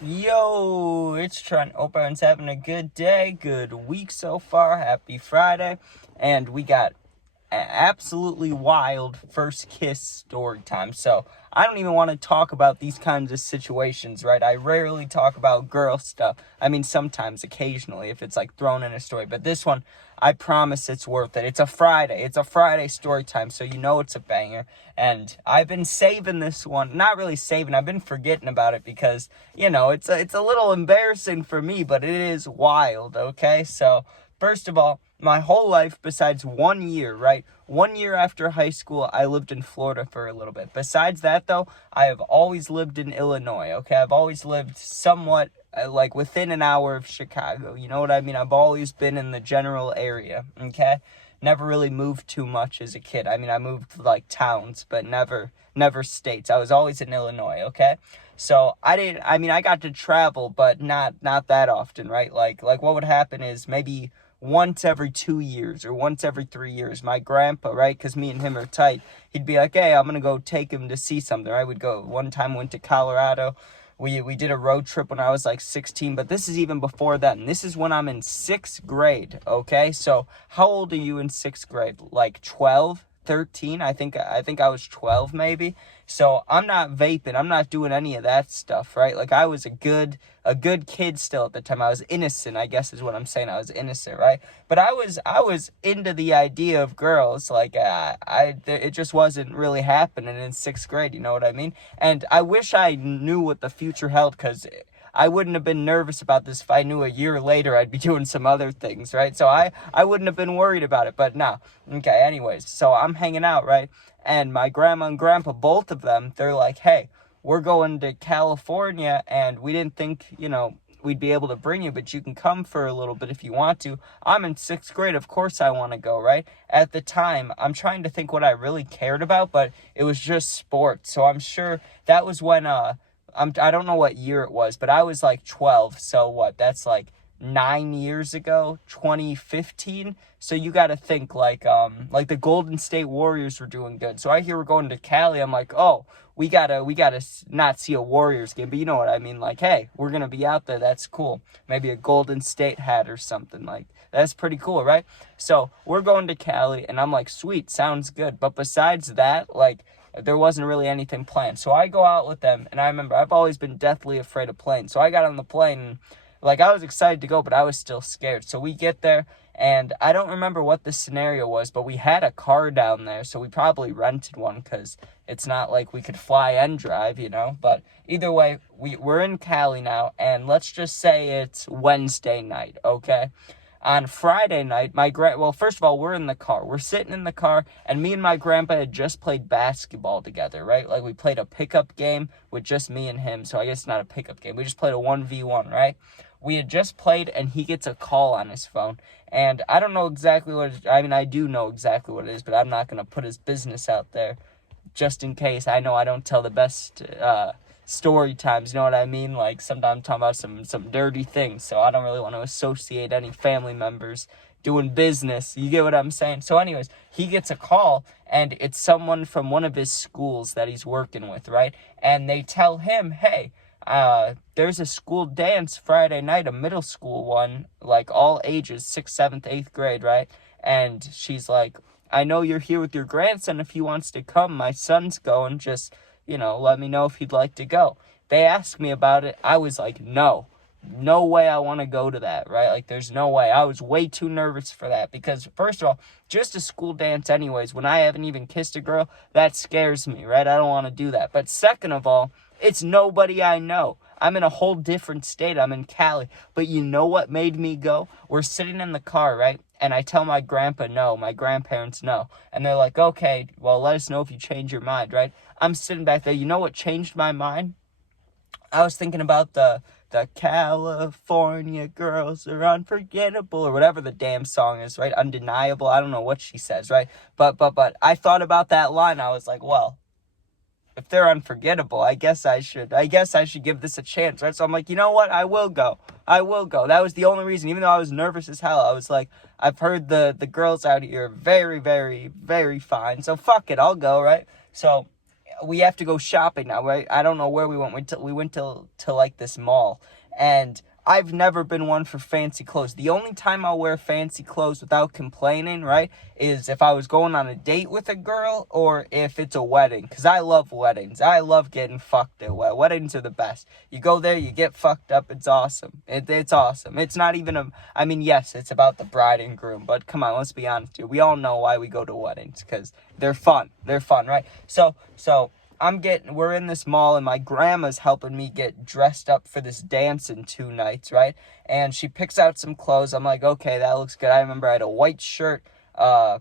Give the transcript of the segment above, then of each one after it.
Yo, it's Trent. Hope everyone's having a good day, good week so far. Happy Friday. And we got absolutely wild first kiss story time. So I don't even want to talk about these kinds of situations, right? I rarely talk about girl stuff. I mean, sometimes, occasionally, if it's like thrown in a story. But this one, I promise it's worth it. It's a Friday. It's a Friday story time, so you know it's a banger. And I've been saving this one. Not really saving. I've been forgetting about it because, it's a little embarrassing for me, but it is wild, okay? So, first of all, my whole life, besides 1 year, right? 1 year after high school, I lived in Florida for a little bit. Besides that, though, I have always lived in Illinois, okay? I've always lived somewhat, like, within an hour of Chicago. You know what I mean? I've always been in the general area, okay? Never really moved too much as a kid. I mean, I moved, like, towns, but never states. I was always in Illinois, okay? So I got to travel, but not that often, right? Like what would happen is maybe once every 2 years or once every 3 years, my grandpa, right? Because me and him are tight. He'd be like, hey, I'm going to go take him to see something. I would go. One time went to Colorado. We did a road trip when I was like 16, but this is even before then. This is when I'm in sixth grade, okay? So how old are you in sixth grade? Like 12? 13. I think I was 12 maybe. So I'm not vaping, I'm not doing any of that stuff, right? Like I was a good kid still at the time. I was innocent, I guess is what I'm saying. I was innocent, right? But I was into the idea of girls. Like it just wasn't really happening in sixth grade, you know what I mean? And I wish I knew what the future held, because I wouldn't have been nervous about this if I knew a year later I'd be doing some other things, right? So I wouldn't have been worried about it, but no. Okay, anyways, so I'm hanging out, right? And my grandma and grandpa, both of them, they're like, hey, we're going to California, and we didn't think, we'd be able to bring you, but you can come for a little bit if you want to. I'm in sixth grade. Of course I want to go, right? At the time, I'm trying to think what I really cared about, but it was just sports. So I'm sure that was when, I don't know what year it was, but I was like 12. So what? That's like 9 years ago, 2015. So you got to think like the Golden State Warriors were doing good. So I hear we're going to Cali. I'm like, oh, we gotta not see a Warriors game, but you know what I mean. Like, hey, we're gonna be out there. That's cool. Maybe a Golden State hat or something. Like, that's pretty cool, right? So we're going to Cali, and I'm like, sweet, sounds good. But besides that, like, there wasn't really anything planned. So I go out with them, and I remember I've always been deathly afraid of planes. So I got on the plane, and like I was excited to go, but I was still scared. So we get there, and I don't remember what the scenario was, but we had a car down there, so we probably rented one because it's not like we could fly and drive, But either way, we're in Cali now, and let's just say it's Wednesday night, okay? On Friday night, well, first of all, we're in the car. We're sitting in the car, and me and my grandpa had just played basketball together, right? Like, we played a pickup game with just me and him, so I guess it's not a pickup game. We just played a 1v1, right? We had just played, and he gets a call on his phone, and I don't know exactly what it is. I mean, I do know exactly what it is, but I'm not going to put his business out there just in case. I know I don't tell the best story times, you know what I mean? Like, sometimes I'm talking about some dirty things, so I don't really want to associate any family members doing business. You get what I'm saying? So anyways, he gets a call, and it's someone from one of his schools that he's working with, right? And they tell him, hey, there's a school dance Friday night, a middle school one, like all ages, 6th, 7th, 8th grade, right? And she's like, I know you're here with your grandson. If he wants to come, my son's going. Just, let me know if he'd like to go. They asked me about it. I was like, no way I want to go to that, right? Like, there's no way. I was way too nervous for that because, first of all, just a school dance anyways, when I haven't even kissed a girl, that scares me, right? I don't want to do that. But second of all, it's nobody I know. I'm in a whole different state. I'm in Cali. But you know what made me go? We're sitting in the car, right? And I tell my grandpa no, my grandparents no. And they're like, okay, well, let us know if you change your mind, right? I'm sitting back there. You know what changed my mind? I was thinking about the California girls are unforgettable, or whatever the damn song is, right? Undeniable. I don't know what she says, right? But I thought about that line. I was like, well, if they're unforgettable, I guess I should give this a chance, right? So I'm like, you know what? I will go. That was the only reason. Even though I was nervous as hell, I was like, I've heard the girls out here are very, very, very fine. So fuck it, I'll go, right? So we have to go shopping now, right? I don't know where we went. We went to like this mall, and I've never been one for fancy clothes. The only time I'll wear fancy clothes without complaining, right, is if I was going on a date with a girl or if it's a wedding. Because I love weddings. I love getting fucked at weddings are the best. You go there, you get fucked up. It's awesome. It's awesome. It's not even I mean, yes, it's about the bride and groom. But come on, let's be honest here. We all know why we go to weddings. Because they're fun. They're fun, right? So we're in this mall and my grandma's helping me get dressed up for this dance in 2 nights, right? And she picks out some clothes. I'm like, okay, that looks good. I remember I had a white shirt. I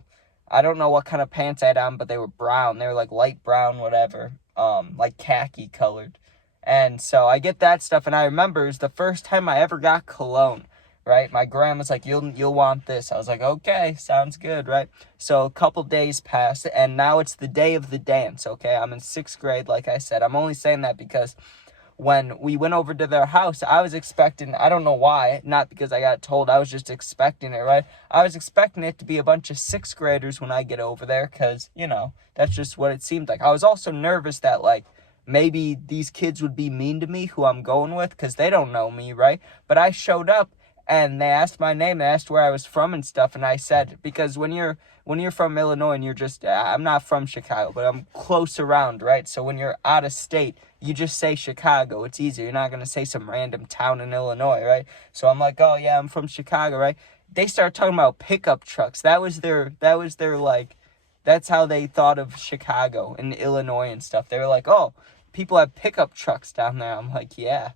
don't know what kind of pants I had on, but they were brown. They were like light brown, whatever. Like khaki colored. And so I get that stuff, and I remember it was the first time I ever got cologne. Right, my grandma's like, you'll want this. I was like, okay, sounds good, right? So a couple days passed, and now it's the day of the dance, okay? I'm in 6th grade, like I said. I'm only saying that because when we went over to their house, I was expecting, I don't know why, not because I got told, I was just expecting it, right? I was expecting it to be a bunch of 6th graders when I get over there, because, that's just what it seemed like. I was also nervous that, like, maybe these kids would be mean to me, who I'm going with, because they don't know me, right? But I showed up, and they asked my name, they asked where I was from and stuff, and I said, because when you're from Illinois and you're just, I'm not from Chicago, but I'm close around, right? So when you're out of state, you just say Chicago. It's easier. You're not going to say some random town in Illinois, right? So I'm like, oh yeah, I'm from Chicago, right? They started talking about pickup trucks. That was their like, that's how they thought of Chicago and Illinois and stuff. They were like, oh, people have pickup trucks down there. I'm like, yeah.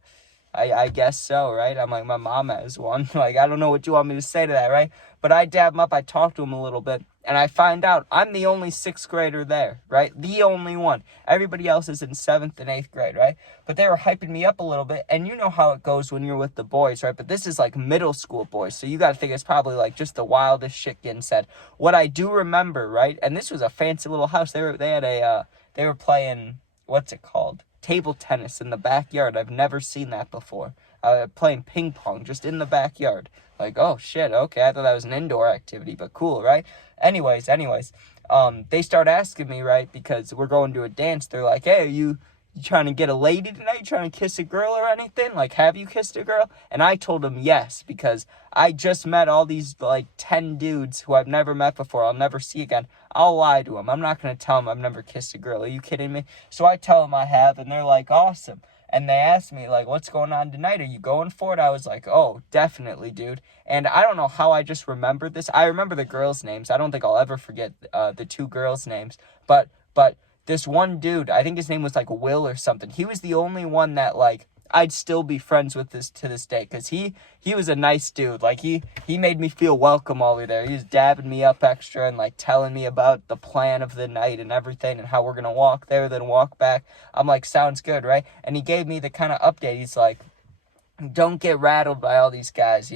I guess so, right? I'm like, my mom has one. Like, I don't know what you want me to say to that, right? But I dab him up. I talk to him a little bit. And I find out I'm the only 6th grader there, right? The only one. Everybody else is in 7th and 8th grade, right? But they were hyping me up a little bit. And you know how it goes when you're with the boys, right? But this is like middle school boys. So you got to think it's probably like just the wildest shit getting said. What I do remember, right? And this was a fancy little house. They were playing, what's it called? Table tennis in the backyard. I've never seen that before. Playing ping pong just in the backyard. Like, oh shit, okay, I thought that was an indoor activity, but cool, right? Anyways, they start asking me, right, because we're going to a dance. They're like, hey, are you trying to get a lady tonight? You trying to kiss a girl or anything? Like, have you kissed a girl? And I told them yes, because I just met all these, like, 10 dudes who I've never met before. I'll never see again. I'll lie to them. I'm not going to tell them I've never kissed a girl. Are you kidding me? So I tell them I have, and they're like, awesome. And they asked me, like, what's going on tonight? Are you going for it? I was like, oh, definitely, dude. And I don't know how I just remembered this. I remember the girls' names. I don't think I'll ever forget the 2 girls' names. But this one dude, I think his name was, like, Will or something. He was the only one that, like, I'd still be friends with this to this day, because he was a nice dude. Like, he made me feel welcome over there. He was dabbing me up extra and, like, telling me about the plan of the night and everything and how we're going to walk there, then walk back. I'm like, sounds good, right? And he gave me the kind of update. He's like, don't get rattled by all these guys.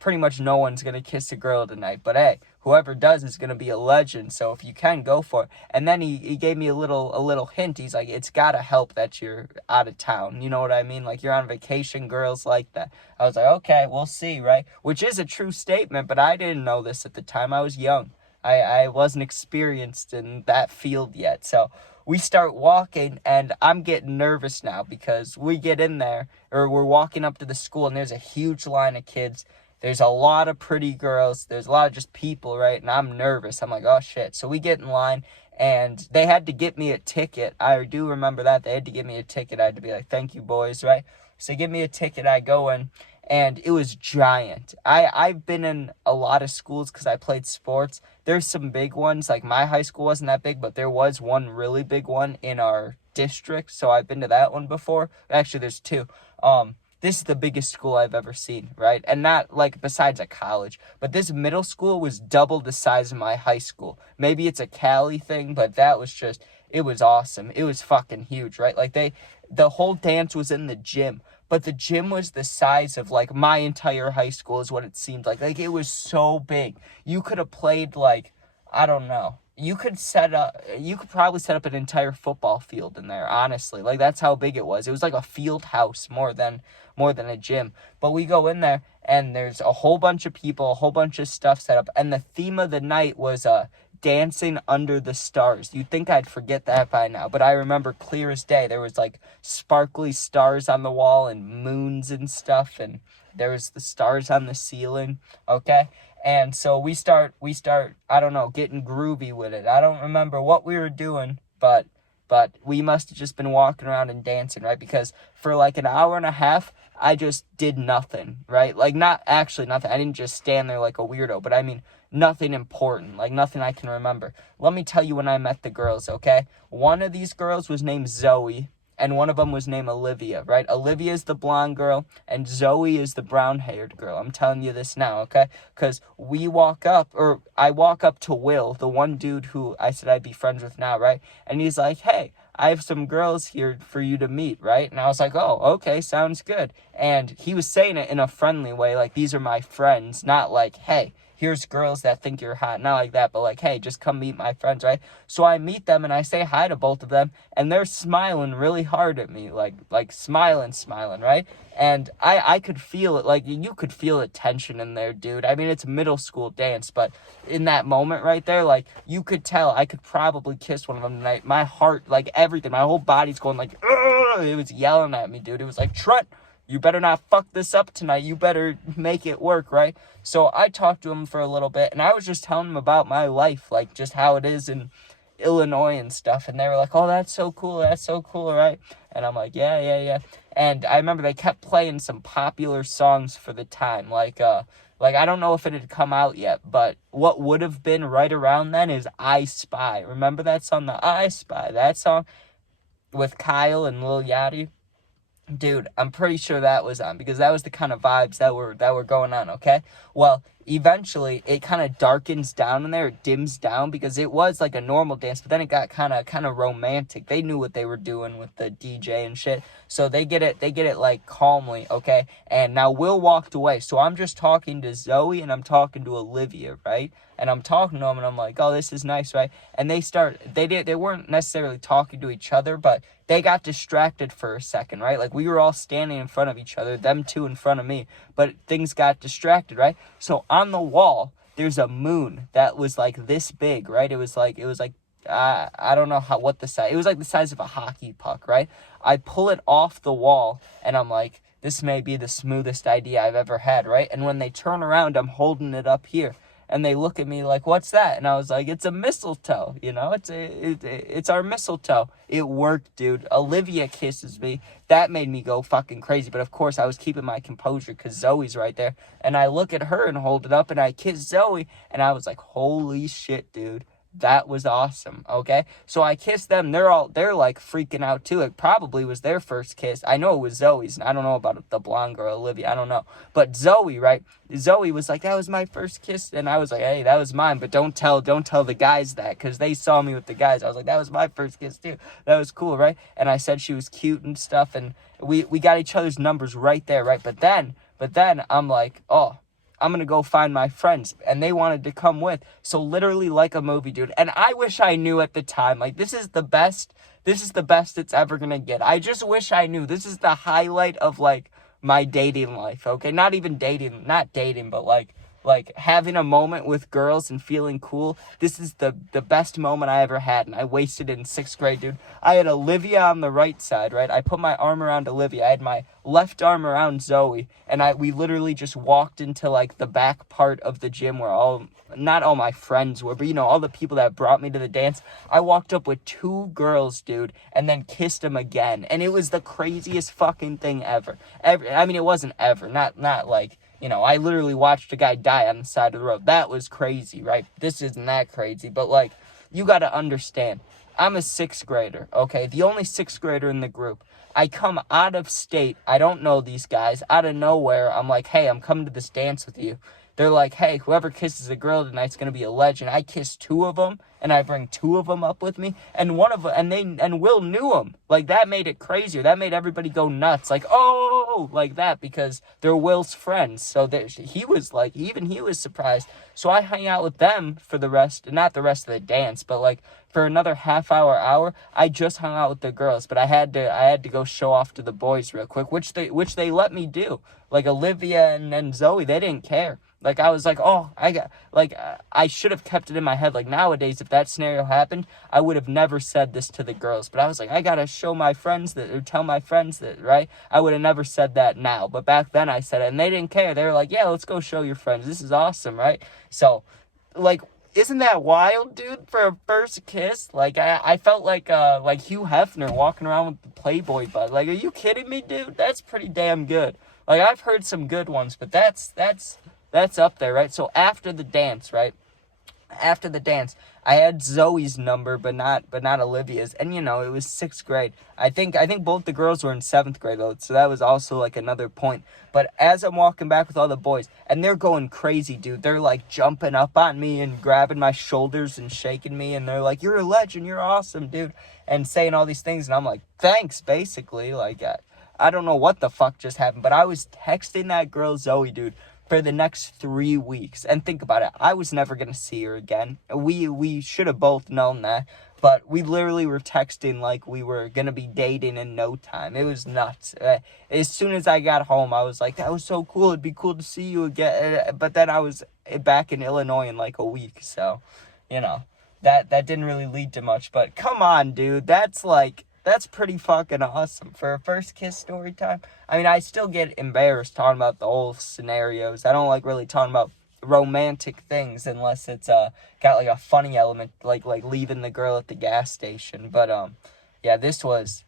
Pretty much no one's going to kiss a girl tonight. But, hey, whoever does is going to be a legend. So if you can, go for it. And then he gave me a little hint. He's like, it's got to help that you're out of town. You know what I mean? Like, you're on vacation, girls like that. I was like, okay, we'll see, right? Which is a true statement, but I didn't know this at the time. I was young. I wasn't experienced in that field yet. So we start walking, and I'm getting nervous now because we get in there, or we're walking up to the school, and there's a huge line of kids. There's a lot of pretty girls. There's a lot of just people, right? And I'm nervous. I'm like, oh, shit. So we get in line, and they had to get me a ticket. I do remember that. They had to give me a ticket. I had to be like, thank you, boys, right? So give me a ticket. I go in, and it was giant. I've been in a lot of schools because I played sports. There's some big ones. Like, my high school wasn't that big, but there was one really big one in our district. So I've been to that one before. Actually, there's 2. This is the biggest school I've ever seen, right? And not, like, besides a college. But this middle school was double the size of my high school. Maybe it's a Cali thing, but that was just, it was awesome. It was fucking huge, right? Like, the whole dance was in the gym. But the gym was the size of, like, my entire high school is what it seemed like. Like, it was so big. You could have played, like, I don't know. You could probably set up an entire football field in there, honestly. Like, that's how big it was. It was like a field house more than a gym. But we go in there, and there's a whole bunch of people, a whole bunch of stuff set up. And the theme of the night was dancing under the stars. You'd think I'd forget that by now, but I remember clear as day. There was like sparkly stars on the wall and moons and stuff, and there was the stars on the ceiling, okay? And so we start, I don't know, getting groovy with it. I don't remember what we were doing, but we must have just been walking around and dancing, right? Because for like an hour and a half, I just did nothing, right? Like, not actually nothing. I didn't just stand there like a weirdo, but I mean, nothing important, like nothing I can remember. Let me tell you when I met the girls, okay? One of these girls was named Zoe, and one of them was named Olivia, right? Olivia is the blonde girl, and Zoe is the brown-haired girl. I'm telling you this now, okay? Because I walk up to Will, the one dude who I said I'd be friends with now, right? And he's like, hey, I have some girls here for you to meet, right? And I was like, oh, okay, sounds good. And he was saying it in a friendly way, like, these are my friends, not like, hey, here's girls that think you're hot, not like that, but like, hey, just come meet my friends, right? So I meet them and I say hi to both of them, and they're smiling really hard at me, like smiling, right? And I could feel it, like, you could feel the tension in there, dude. I mean, it's middle school dance, but in that moment right there, like, you could tell I could probably kiss one of them tonight. My heart, like, everything, my whole body's going like, ugh! It was yelling at me, dude. It was like, Trent, you better not fuck this up tonight. You better make it work, right? So I talked to him for a little bit, and I was just telling him about my life, like, just how it is in Illinois and stuff. And they were like, oh, that's so cool, right? And I'm like, yeah. And I remember they kept playing some popular songs for the time, like I don't know if it had come out yet, but what would have been right around then is I Spy. Remember that song, the I Spy, that song with Kyle and Lil Yachty? Dude, I'm pretty sure that was on, because that was the kind of vibes that were going on, okay? Well, eventually, it kind of darkens down in there, it dims down, because it was like a normal dance, but then it got kind of romantic. They knew what they were doing with the DJ and shit, so they get it like calmly, okay? And now Will walked away, so I'm just talking to Zoe and I'm talking to Olivia, right? And I'm talking to them and I'm like, oh, this is nice, right? And they weren't necessarily talking to each other, but they got distracted for a second, right? Like, we were all standing in front of each other, them two in front of me, but things got distracted, right? So on the wall, there's a moon that was like this big, right? It was like I don't know what the size, it was like the size of a hockey puck, right? I pull it off the wall and I'm like, this may be the smoothest idea I've ever had, right? And when they turn around, I'm holding it up here. And they look at me like, what's that? And I was like, it's a mistletoe, you know? It's our mistletoe. It worked, dude. Olivia kisses me. That made me go fucking crazy. But of course, I was keeping my composure because Zoe's right there. And I look at her and hold it up, and I kiss Zoe. And I was like, holy shit, dude. That was awesome, okay? So I kissed them. They're like freaking out too. It probably was their first kiss. I know it was Zoe's, and I don't know about the blonde girl, Olivia. I don't know. But Zoe, right? Zoe was like, that was my first kiss. And I was like, hey, that was mine. But don't tell the guys that, because they saw me with the guys. I was like, that was my first kiss too. That was cool, right? And I said she was cute and stuff. And we got each other's numbers right there, right? But then I'm like, oh, I'm going to go find my friends. And they wanted to come with. So literally like a movie, dude. And I wish I knew at the time. Like, this is the best it's ever going to get. I just wish I knew. This is the highlight of, like, my dating life, okay? Not dating, but, like having a moment with girls and feeling cool. This is the best moment I ever had, and I wasted it in 6th grade, dude. I had Olivia on the right side, right? I put my arm around Olivia. I had my left arm around Zoe, and we literally just walked into, like, the back part of the gym where not all my friends were, but, you know, all the people that brought me to the dance. I walked up with 2 girls, dude, and then kissed them again, and it was the craziest fucking thing ever. I mean, it wasn't ever, not like, you know, I literally watched a guy die on the side of the road. That was crazy, right? This isn't that crazy, but, like, you gotta understand. I'm a 6th grader, okay? The only 6th grader in the group. I come out of state. I don't know these guys. Out of nowhere, I'm like, hey, I'm coming to this dance with you. They're like, hey, whoever kisses a girl tonight's gonna be a legend. I kiss 2 of them, and I bring 2 of them up with me, and Will knew them. Like, that made it crazier. That made everybody go nuts, like, oh, like that, because they're Will's friends. So he was surprised. So I hung out with them for not the rest of the dance, but, like, for another half hour, I just hung out with the girls. But I had to go show off to the boys real quick, which they let me do. Like, Olivia and Zoe, they didn't care. Like, I was like, oh, I should have kept it in my head. Like, nowadays, if that scenario happened, I would have never said this to the girls. But I was like, I gotta show my friends that, or tell my friends that, right? I would have never said that now. But back then, I said it, and they didn't care. They were like, yeah, let's go show your friends. This is awesome, right? So, like, isn't that wild, dude, for a first kiss? Like, I felt like Hugh Hefner walking around with the Playboy bud. Like, are you kidding me, dude? That's pretty damn good. Like, I've heard some good ones, but that's up there, right? So after the dance, right? After the dance, I had Zoe's number, but not Olivia's. And you know, it was 6th grade. I think both the girls were in 7th grade though, so that was also like another point. But as I'm walking back with all the boys, and they're going crazy, dude. They're like jumping up on me and grabbing my shoulders and shaking me, and they're like, "You're a legend, you're awesome, dude," and saying all these things, and I'm like, "Thanks," basically. Like, I don't know what the fuck just happened, but I was texting that girl Zoe, dude, for the next 3 weeks. And think about it, I was never gonna see her again. We should have both known that, but we literally were texting like we were gonna be dating in no time. It was nuts. As soon as I got home, I was like, that was so cool, it'd be cool to see you again. But then I was back in Illinois in like a week, so you know, that didn't really lead to much. But come on, dude, that's pretty fucking awesome for a first kiss story time. I mean, I still get embarrassed talking about the old scenarios. I don't like really talking about romantic things unless it's got like a funny element, like leaving the girl at the gas station. But yeah, this was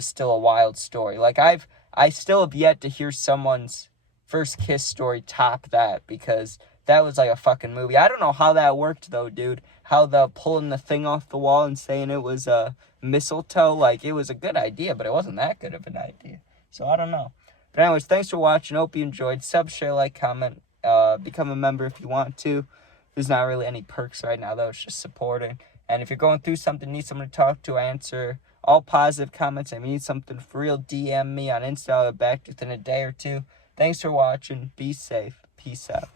still a wild story. Like, I still have yet to hear someone's first kiss story top that, because that was like a fucking movie. I don't know how that worked though, dude. How the pulling the thing off the wall and saying it was mistletoe, like, it was a good idea, but it wasn't that good of an idea. So I don't know. But anyways, thanks for watching. Hope you enjoyed. Sub, share, like, comment. Become a member if you want to. There's not really any perks right now though. It's just supporting. And if you're going through something, need someone to talk to, I answer all positive comments. If you need something for real, DM me on Insta. I'll be back within a day or two. Thanks for watching. Be safe. Peace out.